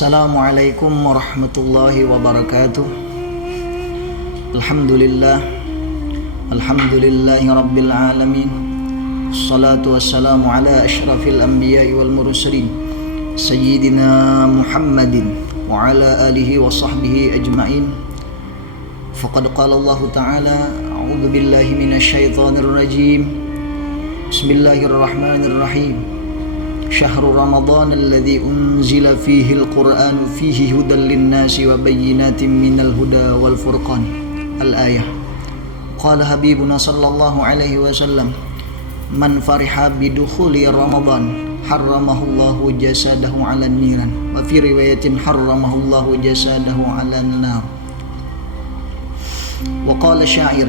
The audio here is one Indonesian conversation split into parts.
Assalamualaikum warahmatullahi wabarakatuh. Alhamdulillahi rabbil alamin. Assalatu wassalamu ala asyrafil anbiya'i wal mursalin Sayyidina Muhammadin wa ala alihi wa sahbihi ajma'in. Faqad qala Allah ta'ala, a'udzu billahi minasyaitonir rajim. Bismillahirrahmanirrahim. شهر رمضان الذي أنزل فيه القرآن فيه هدى للناس وبينات من الهدى والفرقان. الآية. قال حبيبنا صلى الله عليه وسلم من فرح بدخول رمضان حرمه الله جسده على النيران وفي رواية حرمه الله جسده على النار. وقال شاعر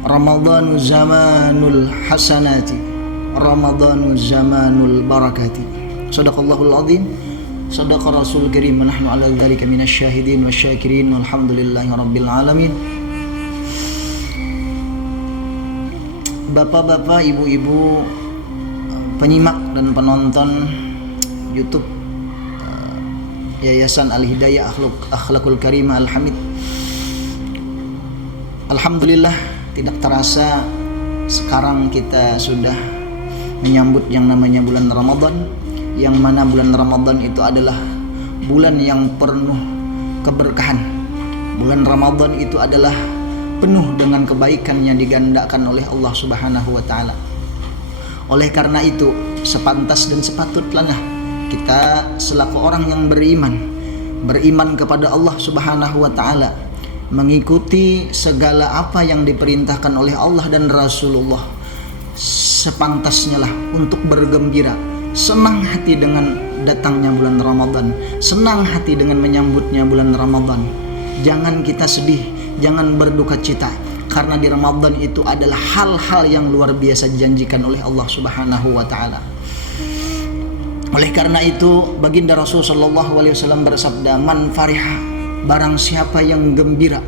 رمضان زمان الحسنات Ramadhanu zamanul barakati. Sadaqallahul azim. Sadaqa rasul karim. Nahnu ala dzalika minasyahidin wasyakirin walhamdulillahi rabbil alamin. Bapak-bapak, ibu-ibu, penyimak dan penonton YouTube Yayasan Al-Hidayah Akhlakul Karimah Al-Hamid. Alhamdulillah, tidak terasa sekarang kita sudah menyambut yang namanya bulan Ramadan, yang mana bulan Ramadan itu adalah bulan yang penuh keberkahan. Bulan Ramadan itu adalah penuh dengan kebaikan yang digandakan oleh Allah Subhanahu wa taala. Oleh karena itu, sepantas dan sepatutnya kita selaku orang yang beriman kepada Allah Subhanahu wa taala, mengikuti segala apa yang diperintahkan oleh Allah dan Rasulullah. Sepantasnya lah untuk bergembira, senang hati dengan datangnya bulan Ramadan, senang hati dengan menyambutnya bulan Ramadan. Jangan kita sedih, jangan berduka cita, karena di Ramadan itu adalah hal-hal yang luar biasa dijanjikan oleh Allah Subhanahu wa taala. Oleh karena itu, baginda Rasul sallallahu alaihi wasallam bersabda, "Man fariha," barang siapa yang gembira,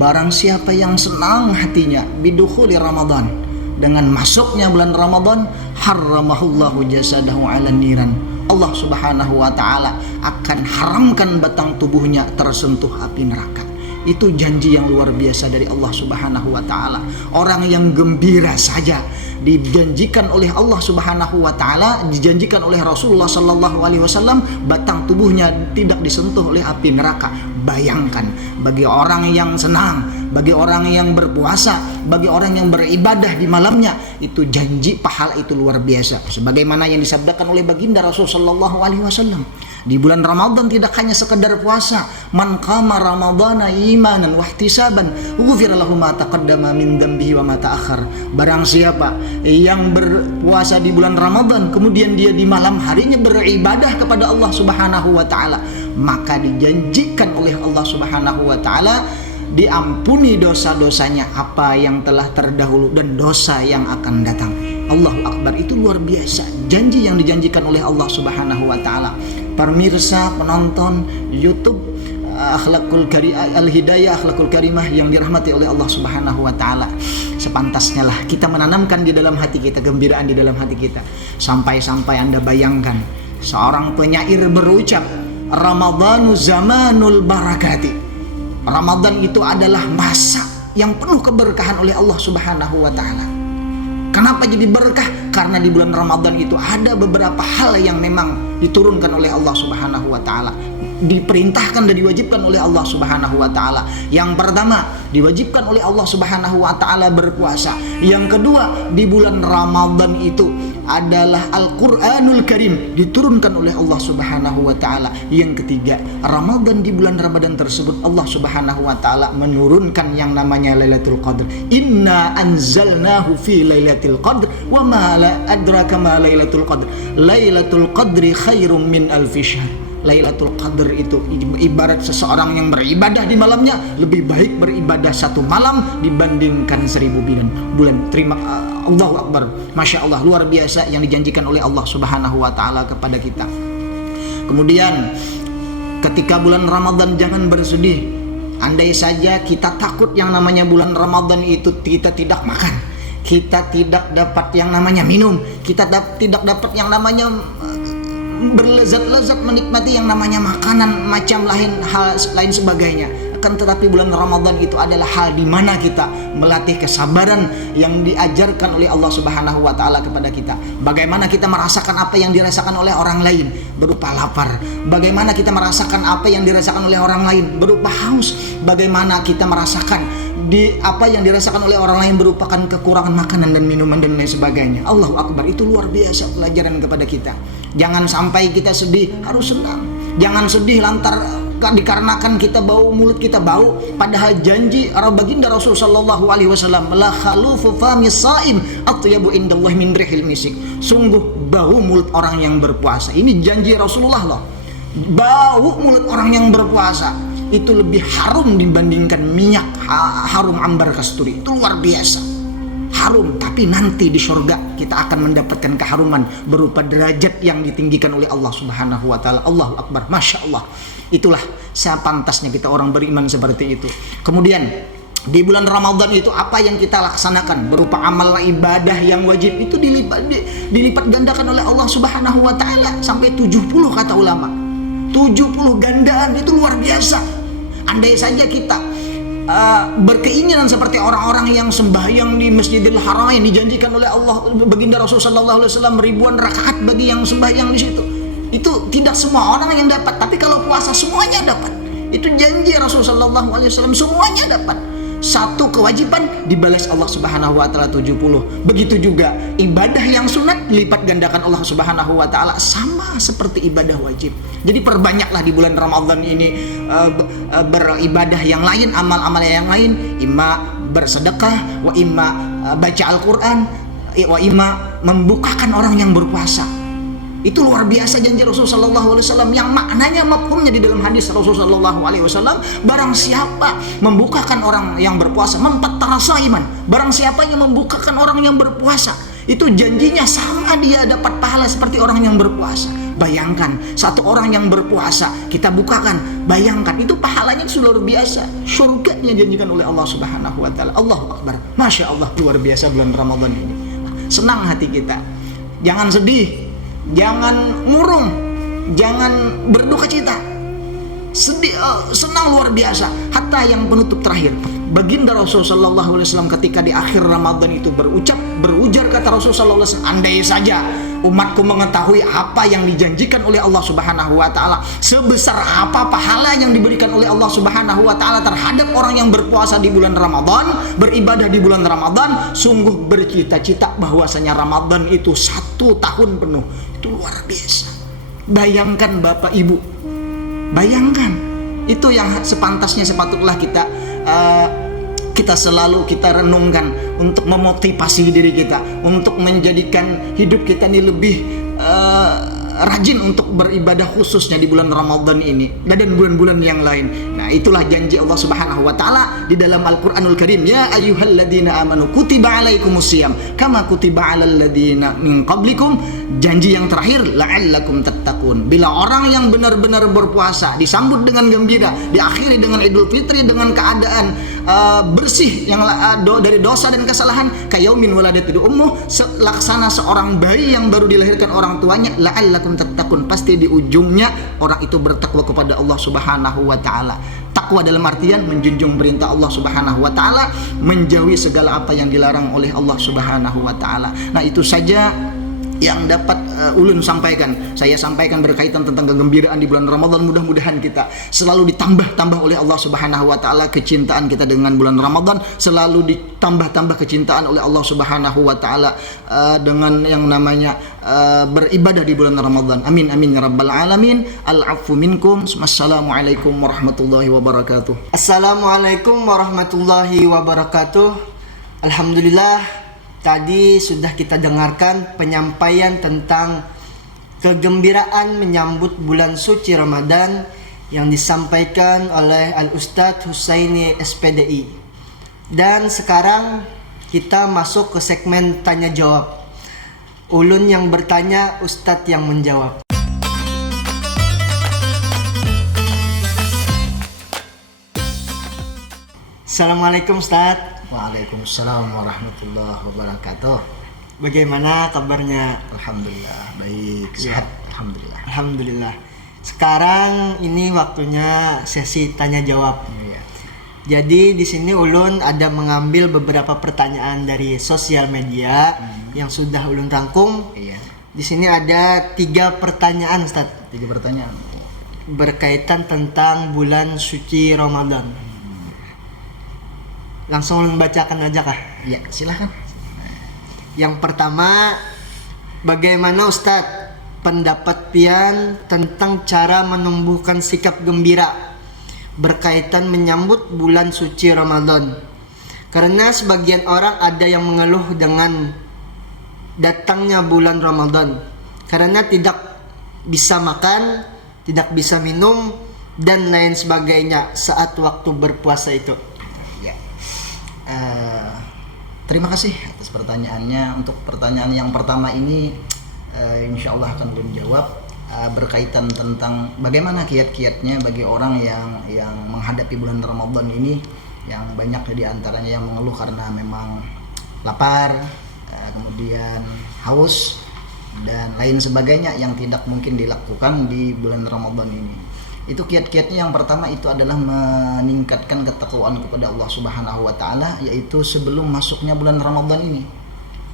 barang siapa yang senang hatinya bidukhuli Ramadan, dengan masuknya bulan Ramadan, harramahullahu jasadahu 'alan niran. Allah Subhanahu wa taala akan haramkan batang tubuhnya tersentuh api neraka. Itu janji yang luar biasa dari Allah Subhanahu wa taala. Orang yang gembira saja dijanjikan oleh Allah Subhanahu wa taala, dijanjikan oleh Rasulullah sallallahu alaihi wasallam batang tubuhnya tidak disentuh oleh api neraka. Bayangkan bagi orang yang senang, bagi orang yang berpuasa, bagi orang yang beribadah di malamnya, itu janji pahala itu luar biasa. Sebagaimana yang disabdakan oleh baginda Rasul sallallahu alaihi wasallam, di bulan Ramadan tidak hanya sekedar puasa, man qama ramadhana imanan wa ihtisaban ghufira lahu ma taqaddama min dhanbihi wa ma ta'akhkhar. Barang siapa yang berpuasa di bulan Ramadan kemudian dia di malam harinya beribadah kepada Allah Subhanahu wa taala, maka dijanjikan oleh Allah Subhanahu wa taala diampuni dosa-dosanya apa yang telah terdahulu dan dosa yang akan datang. Allahu Akbar, itu luar biasa janji yang dijanjikan oleh Allah Subhanahu wa taala. Pemirsa, penonton YouTube Al-Hidayah Akhlakul Karimah yang dirahmati oleh Allah Subhanahu wa taala, sepantasnya lah kita menanamkan di dalam hati kita gembiraan di dalam hati kita. Sampai-sampai Anda bayangkan seorang penyair berucap, Ramadhanu zamanul barakati. Ramadan itu adalah masa yang penuh keberkahan oleh Allah Subhanahu wa taala. Kenapa jadi berkah? Karena di bulan Ramadan itu ada beberapa hal yang memang diturunkan oleh Allah Subhanahu wa taala, diperintahkan dan diwajibkan oleh Allah Subhanahu wa taala. Yang pertama, diwajibkan oleh Allah Subhanahu wa taala berpuasa. Yang kedua, di bulan Ramadan itu adalah Al-Qur'anul Karim, diturunkan oleh Allah Subhanahu wa taala. Yang ketiga, Ramadan, di bulan Ramadan tersebut Allah Subhanahu wa taala menurunkan yang namanya Lailatul Qadar. Inna anzalnahu fi Lailatul Qadr wa ma la adraka ma Lailatul Qadr. Lailatul Qadri khairum min alfi syahr. Lailatul Qadar itu ibarat seseorang yang beribadah di malamnya lebih baik beribadah satu malam dibandingkan 1000 bulan. Terima Allahu Akbar. Masya Allah, luar biasa yang dijanjikan oleh Allah Subhanahu wa taala kepada kita. Kemudian ketika bulan Ramadan jangan bersedih. Andai saja kita takut yang namanya bulan Ramadan itu kita tidak makan, kita tidak dapat yang namanya minum, kita tidak dapat yang namanya berlezat-lezat menikmati yang namanya makanan macam lain hal lain sebagainya. Akan tetapi bulan Ramadan itu adalah hal di mana kita melatih kesabaran yang diajarkan oleh Allah Subhanahu wa taala kepada kita. Bagaimana kita merasakan apa yang dirasakan oleh orang lain berupa lapar. Bagaimana kita merasakan apa yang dirasakan oleh orang lain berupa haus. Bagaimana kita merasakan apa yang dirasakan oleh orang lain merupakan kekurangan makanan dan minuman dan lain sebagainya. Allahu Akbar, itu luar biasa pelajaran kepada kita. Jangan sampai kita sedih, harus senang. Jangan sedih lantar dikarenakan kita bau, mulut kita bau, padahal janji baginda Rasul sallallahu alaihi wasallam, la khalufu famis saim atyabu indallahi min rihil misik. Sungguh bau mulut orang yang berpuasa, ini janji Rasulullah loh. Bau mulut orang yang berpuasa itu lebih harum dibandingkan minyak harum ambar kasturi. Itu luar biasa harum, tapi nanti di surga kita akan mendapatkan keharuman berupa derajat yang ditinggikan oleh Allah Subhanahu wa taala. Allahu Akbar, Masya Allah. Itulah sepantasnya kita orang beriman seperti itu. Kemudian di bulan Ramadan itu apa yang kita laksanakan berupa amal ibadah yang wajib itu dilipat gandakan oleh Allah Subhanahu wa taala sampai 70 kata ulama. 70 gandaan, itu luar biasa. Andai saja kita berkeinginan seperti orang-orang yang sembahyang di Masjidil Haram yang dijanjikan oleh Allah baginda Rasul sallallahu alaihi wasallam ribuan rakaat bagi yang sembahyang di situ. Itu tidak semua orang yang dapat, tapi kalau puasa semuanya dapat. Itu janji Rasul sallallahu alaihi wasallam, semuanya dapat. Satu kewajiban dibalas Allah Subhanahu wa taala 70. Begitu juga ibadah yang sunat dilipat gandakan Allah Subhanahu wa taala sama seperti ibadah wajib. Jadi perbanyaklah di bulan Ramadan ini beribadah yang lain, amal-amal yang lain, imma bersedekah, wa imma baca Al-Qur'an, wa imma membukakan orang yang berpuasa. Itu luar biasa janji Rasulullah SAW yang maknanya mafhumnya di dalam hadis Rasulullah SAW, barang siapa membukakan orang yang berpuasa, memfattara shaiman, barang siapa yang membukakan orang yang berpuasa, itu janjinya sama dia dapat pahala seperti orang yang berpuasa. Bayangkan satu orang yang berpuasa kita bukakan, bayangkan itu pahalanya luar biasa, surga yang dijanjikan oleh Allah Subhanahu wa taala. Allahu Akbar, Masya Allah, luar biasa bulan Ramadan ini. Senang hati kita, jangan sedih, jangan murung, jangan berduka cita, sedih, senang luar biasa. Hatta yang penutup terakhir, baginda Rasul sallallahu alaihi wasallam ketika di akhir Ramadan itu berujar kata Rasul sallallahu alaihi wasallam, andai saja umatku mengetahui apa yang dijanjikan oleh Allah Subhanahu wa taala, sebesar apa pahala yang diberikan oleh Allah Subhanahu wa taala terhadap orang yang berpuasa di bulan Ramadan, beribadah di bulan Ramadan, sungguh bercita-cita bahwasanya Ramadan itu 1 tahun penuh. Itu luar biasa. Bayangkan Bapak Ibu, bayangkan, itu yang sepantasnya sepatutnya kita selalu kita renungkan untuk memotivasi diri kita, untuk menjadikan hidup kita ini lebih rajin untuk beribadah khususnya di bulan Ramadan ini dan bulan-bulan yang lain. Nah, itulah janji Allah Subhanahu wa taala di dalam Al-Qur'anul Karim, ya ayyuhalladzina amanu kutiba alaikumusiyam kama kutiba alal ladzina min qablikum. Janji yang terakhir, la'allakum tattaqun. Bila orang yang benar-benar berpuasa disambut dengan gembira, diakhiri dengan Idul Fitri dengan keadaan bersih yang dari dosa dan kesalahan, kayaumin waladatu ummuh, laksana seorang bayi yang baru dilahirkan orang tuanya, la'allakum tattaqun. Pasti di ujungnya orang itu bertakwa kepada Allah Subhanahu wa taala. Takwa dalam artian menjunjung perintah Allah Subhanahu wa taala, menjauhi segala apa yang dilarang oleh Allah Subhanahu wa taala. Nah, itu saja yang dapat ulun sampaikan. Saya sampaikan berkaitan tentang kegembiraan di bulan Ramadan. Mudah-mudahan kita selalu ditambah-tambah oleh Allah Subhanahu wa taala kecintaan kita dengan bulan Ramadan, selalu ditambah-tambah kecintaan oleh Allah Subhanahu wa taala dengan yang namanya beribadah di bulan Ramadan. Amin amin ya rabbal alamin. Al-'afwu minkum. Wassalamualaikum warahmatullahi wabarakatuh. Assalamualaikum warahmatullahi wabarakatuh. Alhamdulillah, tadi sudah kita dengarkan penyampaian tentang kegembiraan menyambut bulan suci Ramadan yang disampaikan oleh Al-Ustadz Husaini SPDI. Dan sekarang kita masuk ke segmen tanya jawab. Ulun yang bertanya, Ustadz yang menjawab. Assalamualaikum Ustadz. Waalaikumsalam warahmatullahi wabarakatuh. Bagaimana kabarnya? Alhamdulillah baik, sehat. Alhamdulillah. Alhamdulillah. Sekarang ini waktunya sesi tanya jawab. Iya. Jadi di sini Ulun ada mengambil beberapa pertanyaan dari sosial media yang sudah Ulun rangkum. Iya. Di sini ada 3 pertanyaan, Ustaz, 3 pertanyaan. berkaitan tentang bulan suci Ramadan. Langsung Ulun bacakan aja kah? Iya, silahkan. Yang pertama, bagaimana Ustadz pendapat pian tentang cara menumbuhkan sikap gembira berkaitan menyambut bulan suci Ramadan? Karena sebagian orang ada yang mengeluh dengan datangnya bulan Ramadan karena tidak bisa makan, tidak bisa minum, dan lain sebagainya saat waktu berpuasa itu. Ya. Terima kasih atas pertanyaannya. Untuk pertanyaan yang pertama ini insya Allah akan belum jawab, berkaitan tentang bagaimana kiat-kiatnya bagi orang yang menghadapi bulan Ramadan ini, yang banyak di antaranya yang mengeluh karena memang lapar, kemudian haus dan lain sebagainya yang tidak mungkin dilakukan di bulan Ramadan ini. Itu kiat-kiatnya yang pertama itu adalah meningkatkan ketakwaan kepada Allah Subhanahu wa taala, yaitu sebelum masuknya bulan Ramadan ini.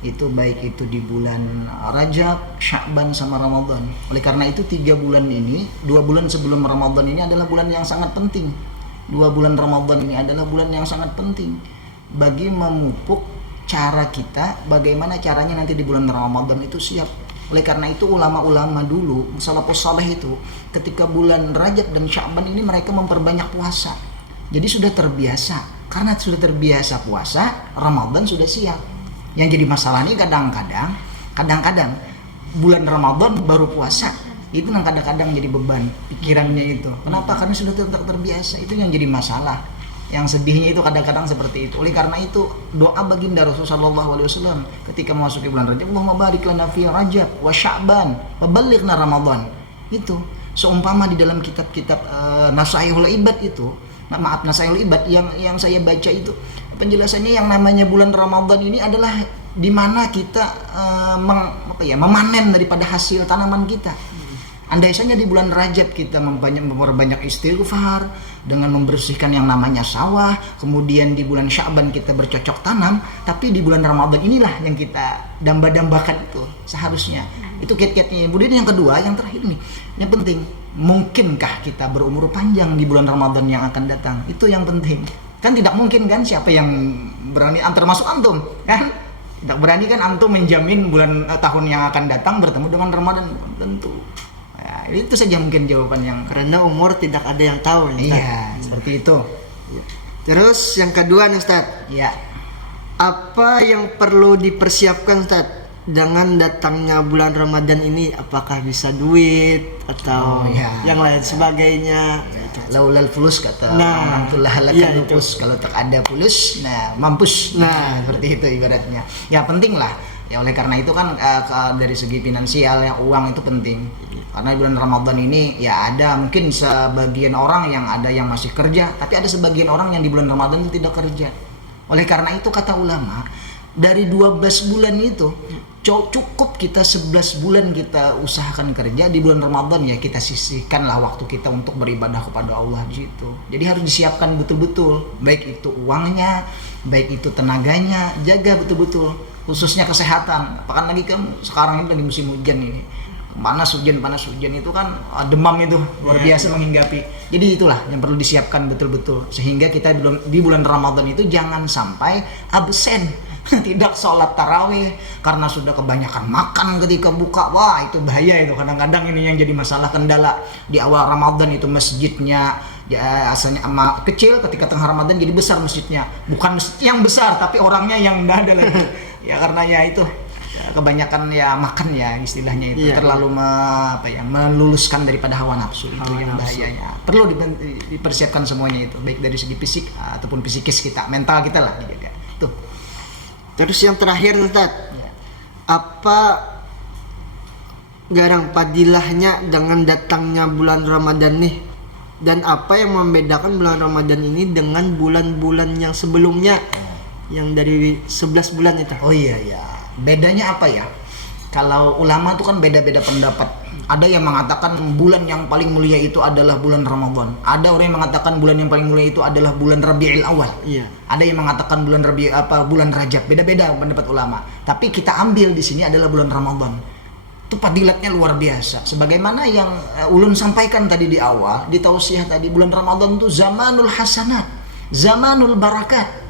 Itu baik itu di bulan Rajab, Sya'ban sama Ramadan. Oleh karena itu 3 bulan ini, 2 bulan sebelum Ramadan ini adalah bulan yang sangat penting. 2 bulan Ramadan ini adalah bulan yang sangat penting bagi memupuk cara kita, bagaimana caranya nanti di bulan Ramadan itu siap. Oleh karena itu ulama-ulama dulu, salafus saleh itu ketika bulan Rajab dan Sya'ban ini mereka memperbanyak puasa. Jadi sudah terbiasa. Karena sudah terbiasa puasa, Ramadan sudah siap. Yang jadi masalah ini kadang-kadang bulan Ramadan baru puasa. Itu yang kadang-kadang jadi beban pikirannya itu. Kenapa? Karena sudah terbiasa. Itu yang jadi masalah. Yang sedihnya itu kadang-kadang seperti itu. Oleh karena itu doa baginda Rasulullah SAW ketika memasuki bulan Rajab, Allahumma barik lana fi Rajab wa Sya'ban wa ballighna Ramadan. Itu seumpama di dalam kitab-kitab Nasaihul Ibad itu, Nasaihul Ibad yang saya baca itu penjelasannya yang namanya bulan Ramadan ini adalah di mana kita memanen daripada hasil tanaman kita. Andai saja di bulan Rajab kita memperbanyak istighfar dengan membersihkan yang namanya sawah, kemudian di bulan Sya'ban kita bercocok tanam, tapi di bulan Ramadan inilah yang kita damba-dambakan itu seharusnya. Itu kiat-kiatnya. Kemudian yang kedua, yang terakhir nih, yang penting, mungkinkah kita berumur panjang di bulan Ramadan yang akan datang? Itu yang penting. Kan tidak mungkin kan, siapa yang berani, termasuk antum kan? Tidak berani kan antum menjamin bulan tahun yang akan datang bertemu dengan Ramadan, tentu. Ya, itu saja mungkin jawaban yang Karena umur tidak ada yang tahu. iya, seperti itu. Terus yang kedua nih Ustaz, Ya. apa yang perlu dipersiapkan Ustaz dengan datangnya bulan Ramadan ini? Apakah bisa duit atau yang lain sebagainya? Laulal fulus kata Nah, Alhamdulillah iya, halakan lupus. Kalau tak ada fulus, mampus. Nah, seperti itu ibaratnya. Ya penting lah. Ya oleh karena itu kan dari segi finansial ya, uang itu penting. Karena bulan Ramadan ini ya ada mungkin sebagian orang yang ada yang masih kerja, tapi ada sebagian orang yang di bulan Ramadan itu tidak kerja. Oleh karena itu kata ulama, dari 12 bulan itu cukup kita 11 bulan kita usahakan kerja, di bulan Ramadan ya kita sisihkanlah waktu kita untuk beribadah kepada Allah gitu. Jadi harus disiapkan betul-betul, baik itu uangnya, baik itu tenaganya, jaga betul-betul, khususnya kesehatan. Apalagi lagi kan sekarang ini lagi musim hujan ini, panas hujan itu kan demam itu luar biasa menghinggapi. Jadi itulah yang perlu disiapkan betul-betul sehingga kita di bulan Ramadan itu jangan sampai absen. Tidak sholat tarawih karena sudah kebanyakan makan ketika buka. Wah itu bahaya itu, kadang-kadang ini yang jadi masalah kendala di awal Ramadan itu masjidnya ya asalnya kecil, ketika tengah Ramadan jadi besar masjidnya, bukan masjid yang besar tapi orangnya yang enggak ada lagi. Ya karena ya itu kebanyakan ya makan ya istilahnya itu terlalu meluluskan daripada hawa nafsu itu yang bahayanya. Perlu dipersiapkan semuanya itu, baik dari segi fisik ataupun psikis kita, mental kita lah dijaga. Tuh. Terus yang terakhir Ustaz, apa garang padilahnya dengan datangnya bulan Ramadan nih? Dan apa yang membedakan bulan Ramadan ini dengan bulan-bulan yang sebelumnya? Yang dari 11 bulan itu. Oh iya. Bedanya apa ya? Kalau ulama itu kan beda-beda pendapat. Ada yang mengatakan bulan yang paling mulia itu adalah bulan Ramadan. Ada orang yang mengatakan bulan yang paling mulia itu adalah bulan Rabiul Awal. Iya. Ada yang mengatakan bulan Rajab. Beda-beda pendapat ulama. Tapi kita ambil di sini adalah bulan Ramadan. Itu fadilatnya luar biasa. Sebagaimana yang ulun sampaikan tadi di awal, di tausiah tadi, bulan Ramadan itu zamanul hasanat, zamanul barakat.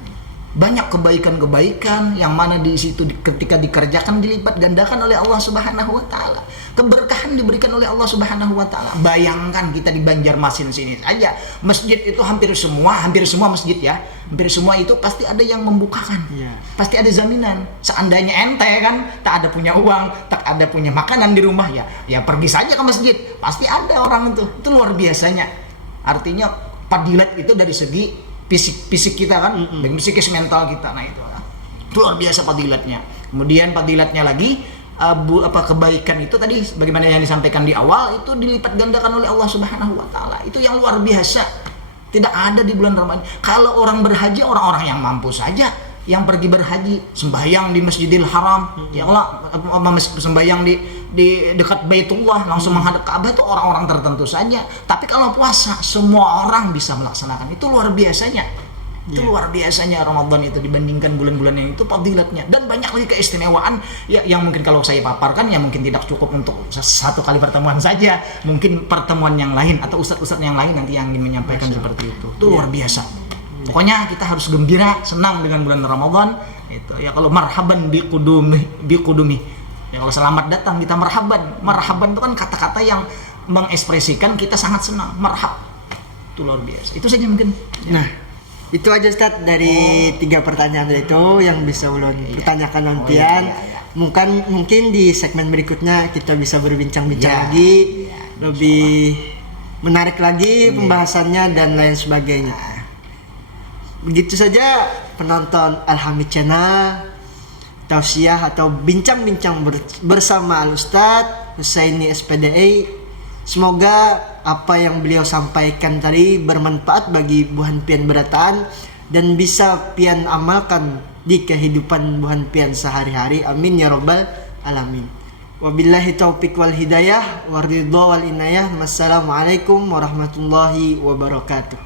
Banyak kebaikan-kebaikan yang mana di situ ketika dikerjakan dilipat gandakan oleh Allah Subhanahu wa taala. Keberkahan diberikan oleh Allah Subhanahu wa taala. Bayangkan kita di Banjarmasin sini saja, masjid itu hampir semua masjid ya. Hampir semua itu pasti ada yang membukakan. Iya. Pasti ada jaminan. Seandainya ente kan tak ada punya uang, tak ada punya makanan di rumah ya pergi saja ke masjid. Pasti ada orang itu. Itu luar biasanya. Artinya fadilat itu dari segi fisik kita kan, dengan psikis mental kita. Nah itu luar biasa fadilatnya. Kemudian fadilatnya lagi kebaikan itu tadi bagaimana yang disampaikan di awal itu dilipat gandakan oleh Allah Subhanahu wa taala. Itu yang luar biasa. Tidak ada di bulan Ramadan. Kalau orang berhaji, orang-orang yang mampu saja yang pergi berhaji, sembahyang di Masjidil Haram, ya Allah, sembahyang di dekat Baitullah, langsung menghadap Ka'bah, itu orang-orang tertentu saja. Tapi kalau puasa, semua orang bisa melaksanakan. Itu luar biasanya. Itu luar biasanya Ramadan itu dibandingkan bulan-bulan yang itu fadilatnya. Dan banyak lagi keistimewaan ya, yang mungkin kalau saya paparkan ya mungkin tidak cukup untuk satu kali pertemuan saja. Mungkin pertemuan yang lain atau ustadz-ustadz yang lain nanti yang ingin menyampaikan seperti itu. Itu luar biasa. Pokoknya kita harus gembira, senang dengan bulan Ramadan. Itu ya, kalau marhaban bi qudumi. Ya kalau selamat datang kita marhaban. Marhaban itu kan kata-kata yang mengekspresikan kita sangat senang. Marhab. Itu luar biasa. Itu saja mungkin. Nah, itu aja Ustadz dari 3 pertanyaan itu yang bisa ulun pertanyakan nantian. Mungkin di segmen berikutnya kita bisa berbincang-bincang lagi, lebih menarik lagi pembahasannya dan lain sebagainya. Begitu saja penonton Alhamid Channel, tausiah atau bincang-bincang bersama Al-Ustadz Husaini SPDA. Semoga apa yang beliau sampaikan tadi bermanfaat bagi buhan pian berataan dan bisa pian amalkan di kehidupan buhan pian sehari-hari. Amin ya rabbal alamin. Wabillahi taufiq wal hidayah, waridho wal inayah. Wassalamualaikum warahmatullahi wabarakatuh.